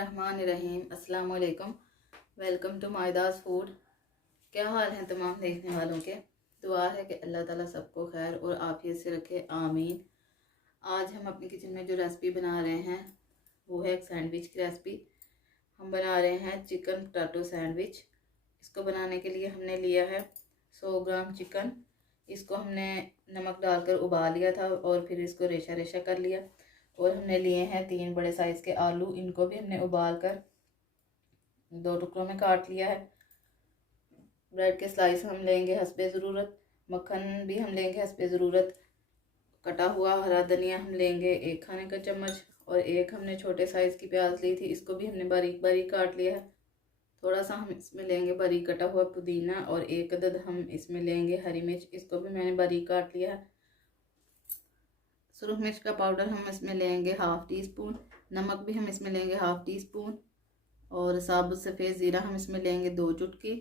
बिस्मिल्लाहिर्रहमानिर्रहीम। अस्सलाम वालेकुम। वेलकम टू मायदास फूड। क्या हाल हैं तमाम देखने वालों के। दुआ है कि अल्लाह ताला सबको खैर और आफियत से रखे, आमीन। आज हम अपनी किचन में जो रेसिपी बना रहे हैं वो है एक सैंडविच की रेसिपी। हम बना रहे हैं चिकन पोटैटो सैंडविच। इसको बनाने के लिए हमने लिया है 100 ग्राम चिकन। इसको हमने नमक डालकर उबाल लिया था और फिर इसको रेशा रेशा कर लिया। और हमने लिए हैं 3 बड़े साइज़ के आलू। इनको भी हमने उबाल कर 2 टुकड़ों में काट लिया है। ब्रेड के स्लाइस हम लेंगे हस्बे ज़रूरत। मक्खन भी हम लेंगे हस्बे ज़रूरत। कटा हुआ हरा धनिया हम लेंगे 1 खाने का चम्मच। और एक हमने छोटे साइज़ की प्याज ली थी, इसको भी हमने बारीक बारीक काट लिया है। थोड़ा सा हम इसमें लेंगे बारीक कटा हुआ पुदीना और 1 अदद हम इसमें लेंगे हरी मिर्च, इसको भी मैंने बारीक काट लिया है। सुरख मिर्च का पाउडर हम इसमें लेंगे 1/2 टी स्पून। नमक भी हम इसमें लेंगे 1/2 टी स्पून। और साबुत सफ़ेद ज़ीरा हम इसमें लेंगे 2 चुटकी।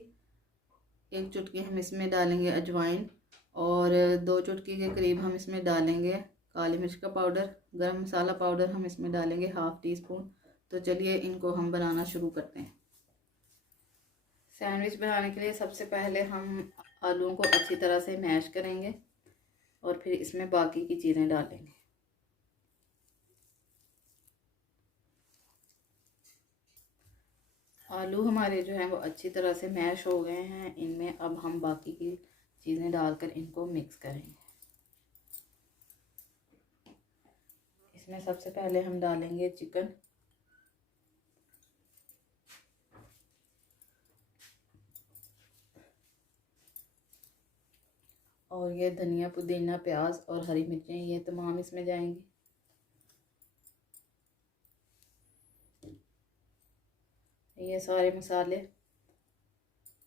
1 चुटकी हम इसमें डालेंगे अजवाइन। और 2 चुटकी के करीब हम इसमें डालेंगे काली मिर्च का पाउडर। गरम मसाला पाउडर हम इसमें डालेंगे 1/2 टी स्पून। तो चलिए इनको हम बनाना शुरू करते हैं। सैंडविच बनाने के लिए सबसे पहले हम आलूओं को अच्छी तरह से मैश करेंगे और फिर इसमें बाकी की चीज़ें डालेंगे। आलू हमारे जो हैं वो अच्छी तरह से मैश हो गए हैं। इनमें अब हम बाकी की चीज़ें डालकर इनको मिक्स करेंगे। इसमें सबसे पहले हम डालेंगे चिकन। और ये धनिया पुदीना प्याज और हरी मिर्चें ये तमाम इसमें जाएंगी। ये सारे मसाले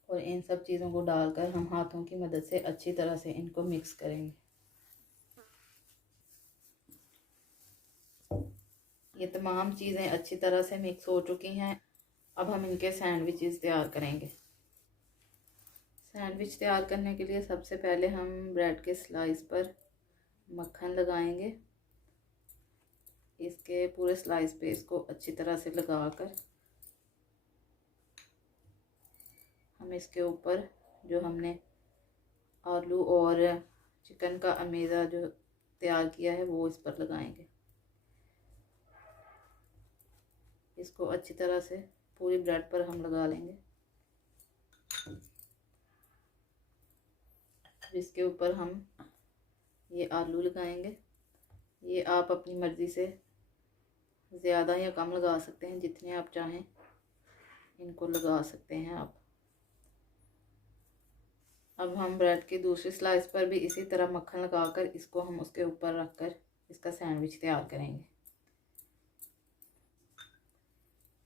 और इन सब चीज़ों को डालकर हम हाथों की मदद से अच्छी तरह से इनको मिक्स करेंगे। ये तमाम चीज़ें अच्छी तरह से मिक्स हो चुकी हैं। अब हम इनके सैंडविचेस तैयार करेंगे। सैंडविच तैयार करने के लिए सबसे पहले हम ब्रेड के स्लाइस पर मक्खन लगाएंगे। इसके पूरे स्लाइस पे इसको अच्छी तरह से लगाकर हम इसके ऊपर जो हमने आलू और चिकन का अमेज़ा जो तैयार किया है वो इस पर लगाएंगे। इसको अच्छी तरह से पूरी ब्रेड पर हम लगा लेंगे। इसके ऊपर हम ये आलू लगाएंगे। ये आप अपनी मर्ज़ी से ज़्यादा या कम लगा सकते हैं, जितने आप चाहें इनको लगा सकते हैं आप। अब हम ब्रेड की दूसरी स्लाइस पर भी इसी तरह मक्खन लगाकर इसको हम उसके ऊपर रखकर इसका सैंडविच तैयार करेंगे।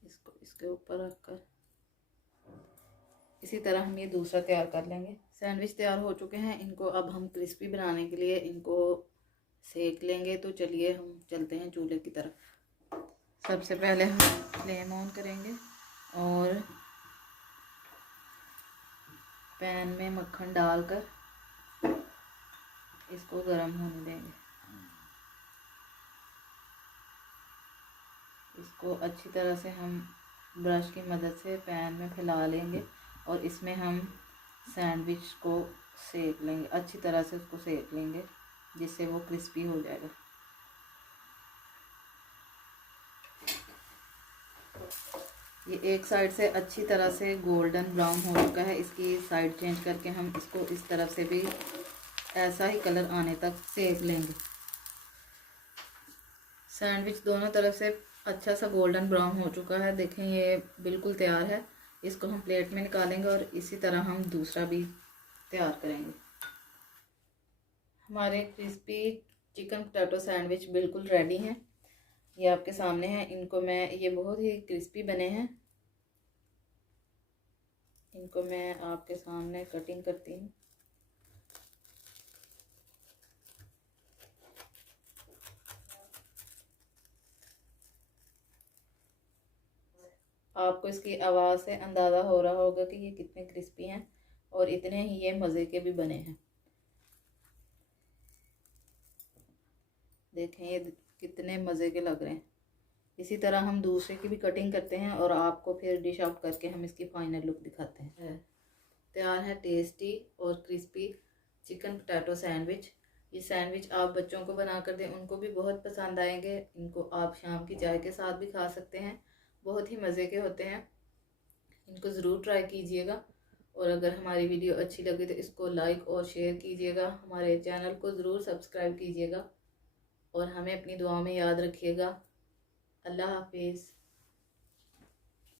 इसको इसके ऊपर रखकर इसी तरह हम ये दूसरा तैयार कर लेंगे। सैंडविच तैयार हो चुके हैं। इनको अब हम क्रिस्पी बनाने के लिए इनको सेक लेंगे। तो चलिए हम चलते हैं चूल्हे की तरफ। सबसे पहले हम फ्लेम ऑन करेंगे और पैन में मक्खन डालकर इसको गर्म होने देंगे। इसको अच्छी तरह से हम ब्रश की मदद से पैन में फैला लेंगे और इसमें हम सैंडविच को सेक लेंगे। अच्छी तरह से उसको सेक लेंगे जिससे वो क्रिस्पी हो जाएगा। ये एक साइड से अच्छी तरह से गोल्डन ब्राउन हो चुका है। इसकी साइड चेंज करके हम इसको इस तरफ से भी ऐसा ही कलर आने तक सेक लेंगे। सैंडविच दोनों तरफ से अच्छा सा गोल्डन ब्राउन हो चुका है। देखें ये बिल्कुल तैयार है। इसको हम प्लेट में निकालेंगे और इसी तरह हम दूसरा भी तैयार करेंगे। हमारे क्रिस्पी चिकन पोटैटो सैंडविच बिल्कुल रेडी हैं। ये आपके सामने हैं। इनको मैं ये बहुत ही क्रिस्पी बने हैं। इनको मैं आपके सामने कटिंग करती हूँ। आपको इसकी आवाज़ से अंदाज़ा हो रहा होगा कि ये कितने क्रिस्पी हैं और इतने ही ये मज़े के भी बने हैं। देखें ये कितने मज़े के लग रहे हैं। इसी तरह हम दूसरे की भी कटिंग करते हैं और आपको फिर डिश आउट करके हम इसकी फाइनल लुक दिखाते हैं। तैयार है टेस्टी और क्रिस्पी चिकन पोटैटो सैंडविच। ये सैंडविच आप बच्चों को बना कर दें, उनको भी बहुत पसंद आएंगे। इनको आप शाम की चाय के साथ भी खा सकते हैं, बहुत ही मज़े के होते हैं। इनको ज़रूर ट्राई कीजिएगा और अगर हमारी वीडियो अच्छी लगे तो इसको लाइक और शेयर कीजिएगा। हमारे चैनल को ज़रूर सब्सक्राइब कीजिएगा और हमें अपनी दुआ में याद रखिएगा। अल्लाह हाफिज़।